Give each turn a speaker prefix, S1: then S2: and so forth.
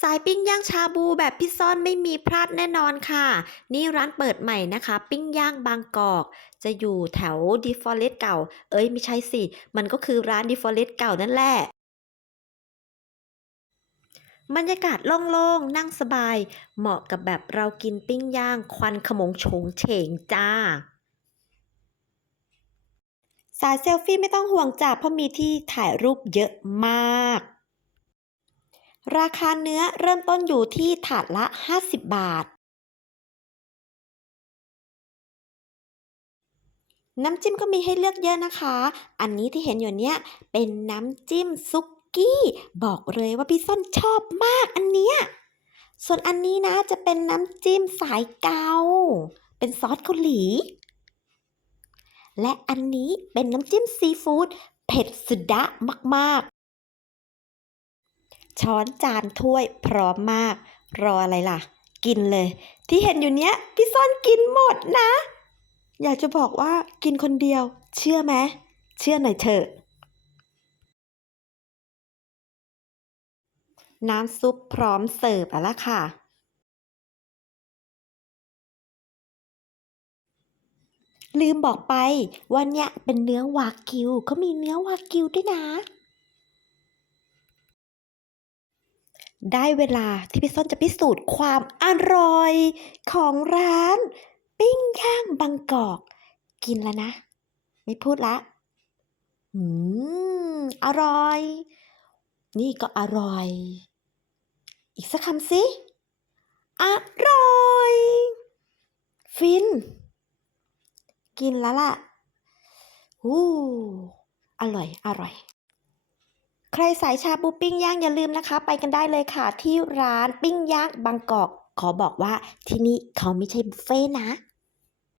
S1: สายปิ้งย่างชาบูแบบพี่ซ่อนไม่มีพลาดแน่นอนค่ะ นี่ร้านเปิดใหม่นะคะ ปิ้งย่างบางกอก จะอยู่แถวดีฟอเรสเก่า เอ้ยไม่ใช่สิ มันก็คือร้านดีฟอเรสเก่านั่นแหละบรรยากาศโล่งๆ นั่งสบาย เหมาะกับแบบเรากินปิ้งย่างควันขมงโฉงเฉงจ้า สายเซลฟี่ไม่ต้องห่วงจ้าเพราะมีที่ถ่ายรูปเยอะมาก ราคาเนื้อเริ่มต้นอยู่ที่ถาดละ 50 บาท น้ำจิ้มก็มีให้เลือกเยอะนะคะ อันนี้ที่เห็นอยู่เนี้ยเป็นน้ำจิ้มซุกี้ บอกเลยว่าพี่ส้นชอบมากอันเนี้ย ส่วนอันนี้นะจะเป็นน้ำจิ้มสายเกา เป็นซอสเกาหลี และอันนี้เป็นน้ำจิ้มซีฟู้ดเผ็ดสุดะมาก ช้อนจานถ้วยพร้อมมาก รออะไรล่ะ กินเลย ที่เห็นอยู่เนี้ยพี่ซ่อนกินหมดนะ อยากจะบอกว่ากินคนเดียว เชื่อไหมเชื่อหน่อยเถอะน้ำซุปพร้อมเสิร์ฟแล้วล่ะค่ะ ลืมบอกไปว่าเนี่ยเป็นเนื้อวากิวเขามีเนื้อวากิวด้วยนะ ได้เวลาที่พี่ส้นจะพิสูจน์ความอร่อยของร้าน ปิ้งย่างบางกอก กินแล้วนะ ไม่พูดละ อืม อร่อย นี่ก็อร่อย อีกสักคำสิ อร่อย ฟิน กินแล้วล่ะ อู้ อร่อย อร่อย ใครสายชาบูปิ้งย่างอย่าลืมนะคะ ไปกันได้เลยค่ะ ที่ร้านปิ้งย่างบางกอกขอบอกว่าที่นี่เขาไม่ใช่บุฟเฟ่นะ